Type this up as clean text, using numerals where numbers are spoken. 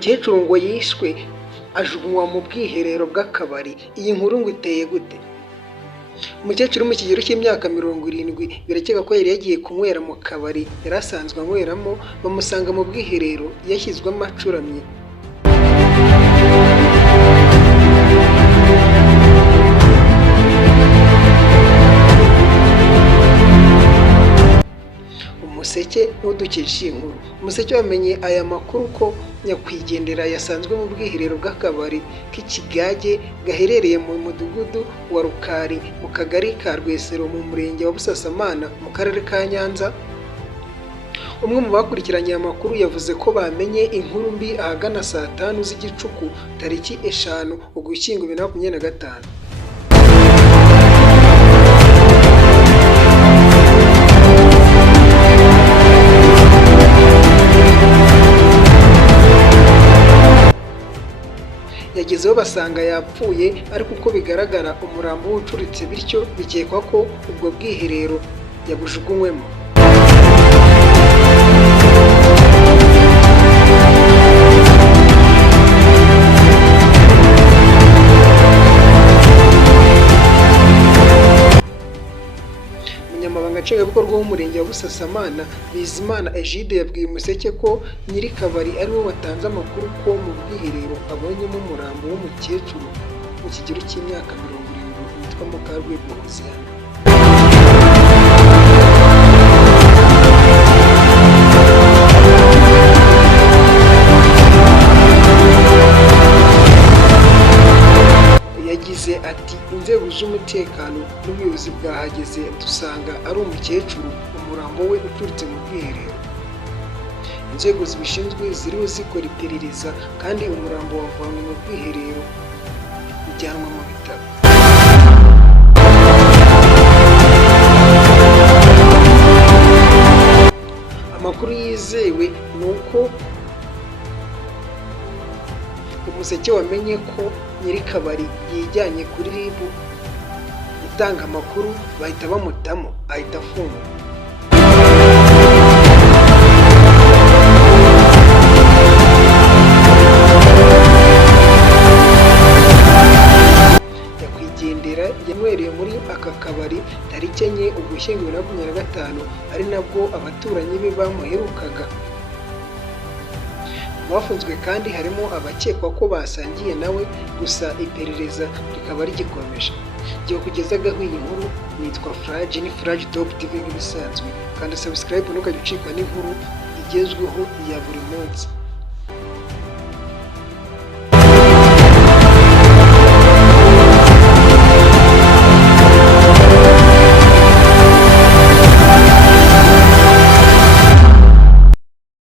umukecuru ngo yishwe ajugunywa mu bwiherero bw'akabari. Iyi nkuru ngo iteye gute? Umukecuru mu kigero cy'imyaka 70 birakeka ko yari yagiye kunywera mu kabari yari asanzwe anyweramo, bamusanga mu bwiherero yashyizwemo acuramye. Umuseke n'udukesha inkuru. Umuseke wamenye aya makuru ko nyakwigendera yasanzwe mu bwiherero bw'akabari k'Ikigage gaherereye mu mudugudu wa Rukari mu kagari ka Rwesero mu murenge wa Busasamana mu karere ka Nyanza. Umwe mu bakurikiranye aya makuru yavuze ko bamenye inkuru mbi ahagana saa 5 z'igicuku tariki 5 Ugushyingo 2025. Yagezeho basanga yapfuye, ariko uko bigaragara umurambo w'ucuritse, bityo bikekwa ko ubwo bwiherero yabujugunywemo. Umunyamabanga nshingwabikorwa w'umurenge wa Busasamana Bizimana Egide yabwiye Umuseke ko nyiri kabari ari we watanze amakuru ko mu bwiherero abonyemo umurambo w'umukecuru mu kigero cy'imyaka 70 witwa Mukarere. Yagize ati inzego z'umutekano n'ubuyobozi bwahageze dusanga ari umukecuru, umurambo we ucuritse mu bwiherero. Inzego zibishinzwe ziriho zikora iperereza kandi umurambo wavanywe mu bwiherero ujyanwa mu bitaro. Amakuru yizewe ni uko Umuseke wamenye ko nyiri kabari yijyanye kuri RIB gutanga amakuru, bahita bamutamo ahita afungwa. Nyakwigendera yanywereye muri aka kabari tariki 4 Ugushyingo 2025, ari nabwo abaturanyi be bamuherukaga. Bafunzwe kandi harimo abakekwa ko basangiye nawe, gusa iperereza rikaba rigikomeje. Giye kugezagaho iyi nkuru, nitwa Frage, ni Frage Top TV nk'ibisanzwe, kandi subscribe ntukajye ucikwa n'inkuru igezweho ya buri munsi.